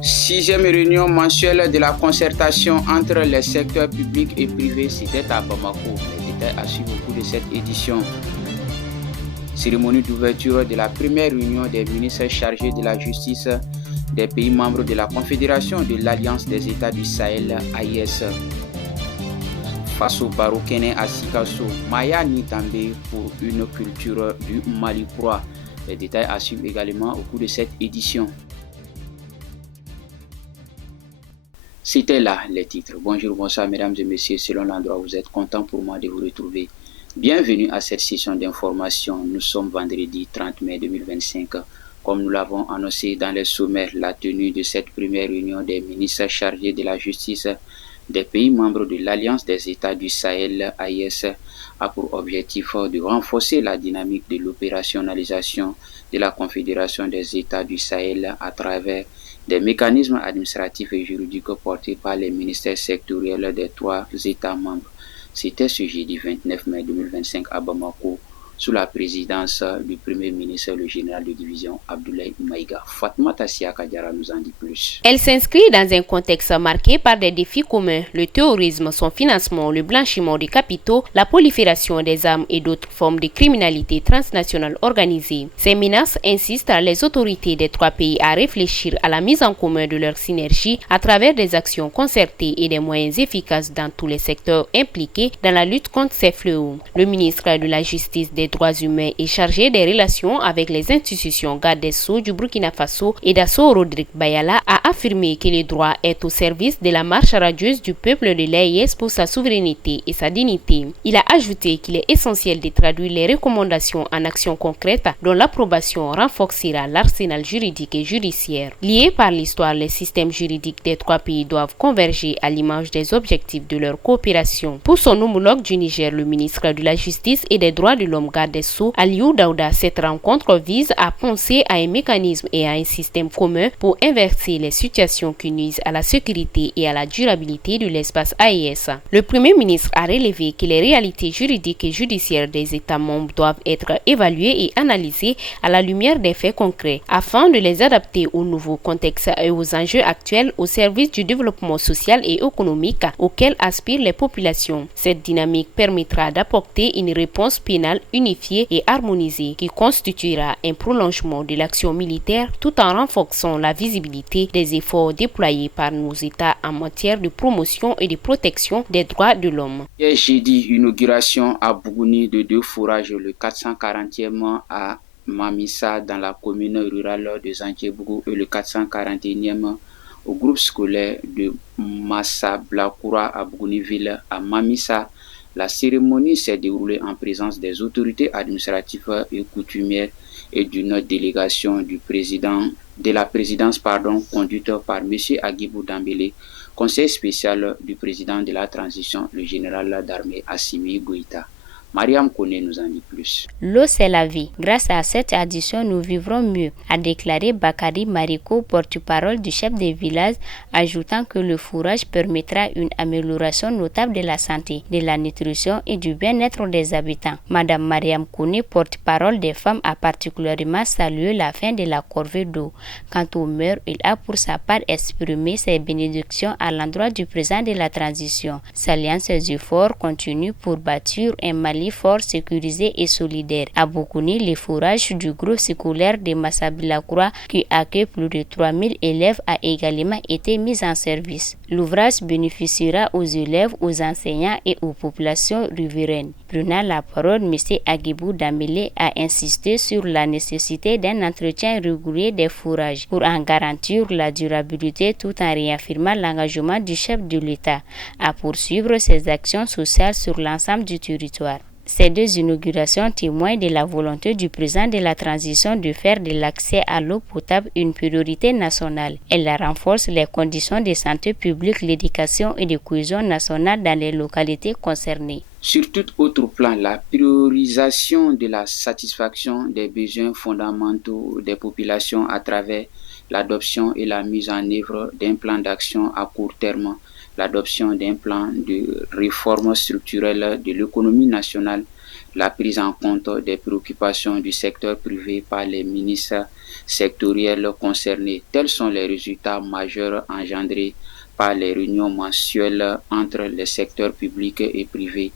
Sixième réunion mensuelle de la concertation entre les secteurs publics et privés, c'était à Bamako. Les détails à suivre au cours de cette édition. Cérémonie d'ouverture de la première réunion des ministres chargés de la justice des pays membres de la Confédération de l'Alliance des États du Sahel, AIS. Face au Barokene à Sikasso, Maya Nitambe pour une culture du Mali Croix. Les détails à suivre également au cours de cette édition. C'était là les titres. Bonjour, bonsoir mesdames et messieurs, selon l'endroit où vous êtes, content pour moi de vous retrouver. Bienvenue à cette session d'information. Nous sommes vendredi 30 mai 2025. Comme nous l'avons annoncé dans les sommaires, la tenue de cette première réunion des ministres chargés de la justice des pays membres de l'Alliance des États du Sahel, AIS, a pour objectif de renforcer la dynamique de l'opérationnalisation de la Confédération des États du Sahel à travers des mécanismes administratifs et juridiques portés par les ministères sectoriels des trois États membres. C'était ce jeudi 29 mai 2025 à Bamako, sous la présidence du Premier ministre, le général de division Abdoulaye Maïga. Fatmata Siaka Diarra nous en dit plus. Elle s'inscrit dans un contexte marqué par des défis communs, le terrorisme, son financement, le blanchiment des capitaux, la prolifération des armes et d'autres formes de criminalité transnationale organisée. Ces menaces insistent les autorités des trois pays à réfléchir à la mise en commun de leur synergie à travers des actions concertées et des moyens efficaces dans tous les secteurs impliqués dans la lutte contre ces fléaux. Le ministre de la Justice, des droits humains est chargé des relations avec les institutions garde des Sceaux du Burkina Faso et Dasso Rodrigue Bayala a affirmé que le droit est au service de la marche radieuse du peuple de l'AIS pour sa souveraineté et sa dignité. Il a ajouté qu'il est essentiel de traduire les recommandations en actions concrètes dont l'approbation renforcera l'arsenal juridique et judiciaire. Liés par l'histoire, les systèmes juridiques des trois pays doivent converger à l'image des objectifs de leur coopération. Pour son homologue du Niger, le ministre de la Justice et des droits de l'homme garde des Sceaux, Aliou Daouda, cette rencontre vise à penser à un mécanisme et à un système commun pour inverser les situations qui nuisent à la sécurité et à la durabilité de l'espace AES. Le Premier ministre a relevé que les réalités juridiques et judiciaires des États membres doivent être évaluées et analysées à la lumière des faits concrets, afin de les adapter au nouveau contexte et aux enjeux actuels au service du développement social et économique auquel aspirent les populations. Cette dynamique permettra d'apporter une réponse pénale unifiée et harmonisée qui constituera un prolongement de l'action militaire tout en renforçant la visibilité des efforts déployés par nos États en matière de promotion et de protection des droits de l'homme. Hier jeudi, inauguration à Bougouni de deux fourrages, le 440e à Mamissa dans la commune rurale de Zanthiebougou et le 441e au groupe scolaire de Massa Blakoura à Bougouni-Ville à Mamissa. La cérémonie s'est déroulée en présence des autorités administratives et coutumières et d'une délégation de la présidence conduite par M. Agibou Dambélé, conseiller spécial du président de la transition, le général d'armée Assimi Goïta. Mariam Kone nous en dit plus. L'eau, c'est la vie. Grâce à cette addition, nous vivrons mieux, a déclaré Bakari Mariko, porte-parole du chef de village, ajoutant que le fourrage permettra une amélioration notable de la santé, de la nutrition et du bien-être des habitants. Madame Mariam Kone, porte-parole des femmes, a particulièrement salué la fin de la corvée d'eau. Quant au maire, il a pour sa part exprimé ses bénédictions à l'endroit du président de la transition, saluant ses efforts continus pour bâtir un Mali fort, sécurisé et solidaire. À Bougouni, les fourrages du groupe scolaire de Massabilakoura, qui accueille plus de 3000 élèves, a également été mis en service. L'ouvrage bénéficiera aux élèves, aux enseignants et aux populations riveraines. Prenant la parole, M. Agibou Dambélé a insisté sur la nécessité d'un entretien régulier des fourrages pour en garantir la durabilité tout en réaffirmant l'engagement du chef de l'État à poursuivre ses actions sociales sur l'ensemble du territoire. Ces deux inaugurations témoignent de la volonté du président de la transition de faire de l'accès à l'eau potable une priorité nationale. Elle renforce les conditions de santé publique, l'éducation et de cohésion nationale dans les localités concernées. Sur tout autre plan, la priorisation de la satisfaction des besoins fondamentaux des populations à travers l'adoption et la mise en œuvre d'un plan d'action à court terme, l'adoption d'un plan de réforme structurelle de l'économie nationale, la prise en compte des préoccupations du secteur privé par les ministres sectoriels concernés. Tels sont les résultats majeurs engendrés par les réunions mensuelles entre les secteurs publics et privés,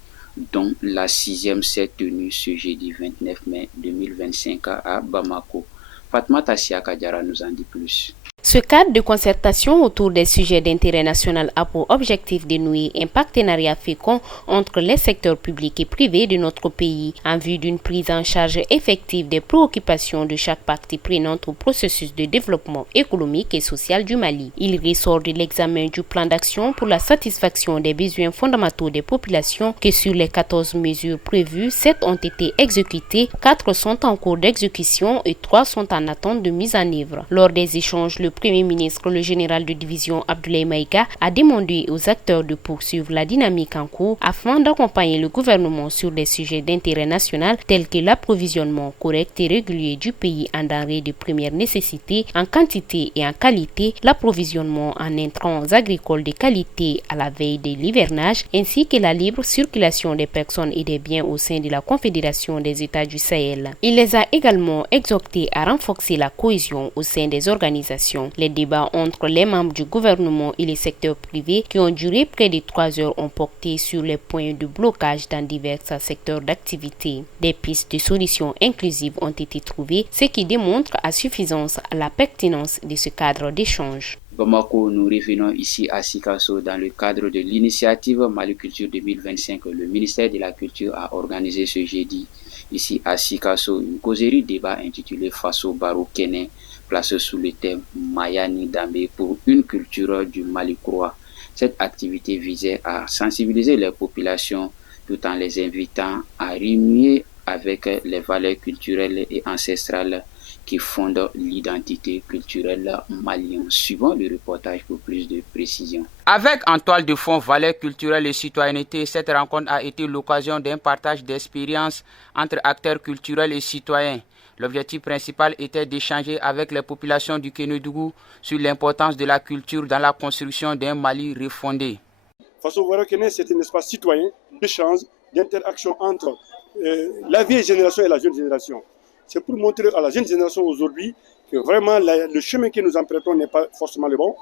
dont la 6e s'est tenue ce jeudi 29 mai 2025 à Bamako. Fatmata Siaka Diarra nous en dit plus. Ce cadre de concertation autour des sujets d'intérêt national a pour objectif de nouer un partenariat fécond entre les secteurs publics et privés de notre pays en vue d'une prise en charge effective des préoccupations de chaque partie prenante au processus de développement économique et social du Mali. Il ressort de l'examen du plan d'action pour la satisfaction des besoins fondamentaux des populations que sur les 14 mesures prévues, 7 ont été exécutées, 4 sont en cours d'exécution et 3 sont en attente de mise en œuvre. Lors des échanges, le Premier ministre, le général de division Abdoulaye Maïga, a demandé aux acteurs de poursuivre la dynamique en cours afin d'accompagner le gouvernement sur des sujets d'intérêt national tels que l'approvisionnement correct et régulier du pays en denrées de première nécessité, en quantité et en qualité, l'approvisionnement en intrants agricoles de qualité à la veille de l'hivernage, ainsi que la libre circulation des personnes et des biens au sein de la Confédération des États du Sahel. Il les a également exhortés à renforcer la cohésion au sein des organisations. Les débats entre les membres du gouvernement et les secteurs privés qui ont duré près de 3 heures ont porté sur les points de blocage dans divers secteurs d'activité. Des pistes de solutions inclusives ont été trouvées, ce qui démontre à suffisance la pertinence de ce cadre d'échange. Bamako, nous revenons ici à Sikasso dans le cadre de l'initiative Maliculture 2025. Le ministère de la Culture a organisé ce jeudi ici à Sikasso une causerie débat intitulée Faso Barou Kene, placée sous le thème Mayani Dambe pour une culture du Mali croix. Cette activité visait à sensibiliser les populations tout en les invitant à renouer avec les valeurs culturelles et ancestrales qui fondent l'identité culturelle malienne. Suivant le reportage pour plus de précision. Avec en toile de fond valeurs culturelles et citoyenneté, cette rencontre a été l'occasion d'un partage d'expériences entre acteurs culturels et citoyens. L'objectif principal était d'échanger avec les populations du Kénédougou sur l'importance de la culture dans la construction d'un Mali refondé. Faso Barou Kene, c'est un espace citoyen d'échange, d'interaction entre la vieille génération et la jeune génération. C'est pour montrer à la jeune génération aujourd'hui que vraiment le chemin que nous empruntons n'est pas forcément le bon.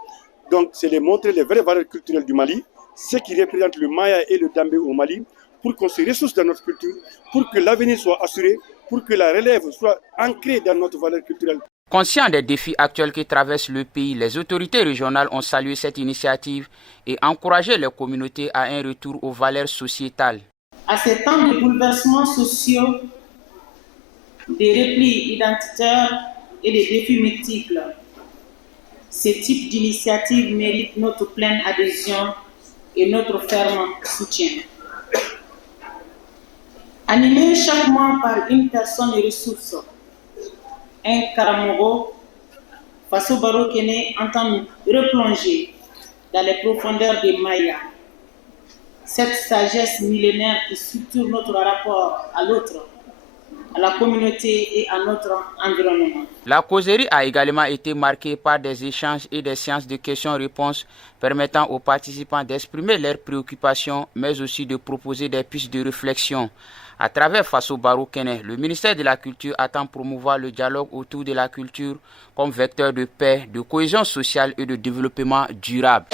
Donc c'est de montrer les vraies valeurs culturelles du Mali, ce qui représente le Maya et le Dambé au Mali, pour qu'on se ressource dans notre culture, pour que l'avenir soit assuré, pour que la relève soit ancrée dans notre valeur culturelle. Conscients des défis actuels qui traversent le pays, les autorités régionales ont salué cette initiative et encouragé les communautés à un retour aux valeurs sociétales. À ces temps de bouleversements sociaux, des replis identitaires et des défis multiples, ce type d'initiative mérite notre pleine adhésion et notre ferme soutien. Animé chaque mois par une personne ressource, un Karamogo, Faso Barou Kene entend nous replonger dans les profondeurs des Mayas. Cette sagesse millénaire qui structure notre rapport à l'autre, à la communauté et à notre environnement. La causerie a également été marquée par des échanges et des séances de questions-réponses permettant aux participants d'exprimer leurs préoccupations, mais aussi de proposer des pistes de réflexion. À travers Faso Barou Kene, le ministère de la Culture attend promouvoir le dialogue autour de la culture comme vecteur de paix, de cohésion sociale et de développement durable.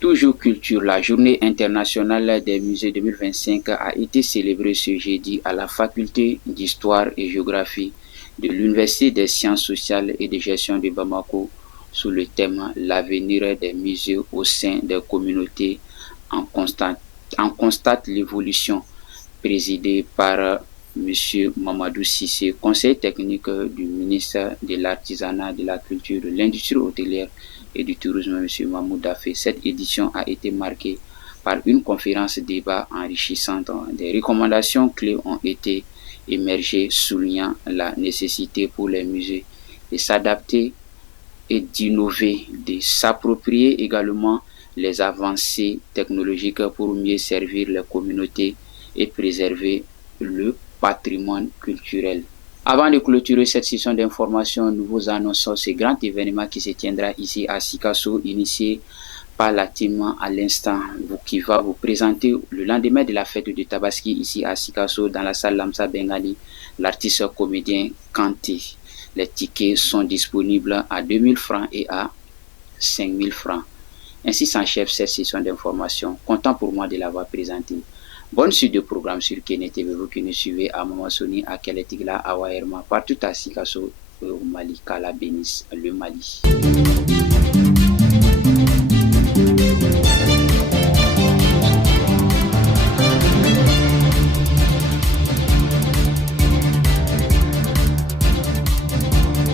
Toujours culture, la journée internationale des musées 2025 a été célébrée ce jeudi à la faculté d'histoire et géographie de l'Université des sciences sociales et de gestion de Bamako sous le thème L'avenir des musées au sein des communautés en constate l'évolution, présidée par M. Mamadou Sissé, conseiller technique du ministre de l'Artisanat, de la Culture, de l'Industrie hôtelière et du Tourisme, M. Mahmoud Dafé. Cette édition a été marquée par une conférence débat enrichissante. Des recommandations clés ont été émergées, soulignant la nécessité pour les musées de s'adapter et d'innover, de s'approprier également les avancées technologiques pour mieux servir les communautés et préserver le patrimoine culturel. Avant de clôturer cette session d'information, nous vous annonçons ce grand événement qui se tiendra ici à Sikasso, initié par la team à l'instant, qui va vous présenter le lendemain de la fête de Tabaski ici à Sikasso, dans la salle Lamsa Bengali, l'artiste comédien Kanté. Les tickets sont disponibles à 2000 francs et à 5000 francs. Ainsi s'enchève cette session d'information. Content pour moi de l'avoir présenté. Bonne suite de programme sur Kene TV, vous qui nous suivez à Momasoni, à Keletigla, à Waerma, partout à Sikasso, au Mali, Kala Bénis, le Mali.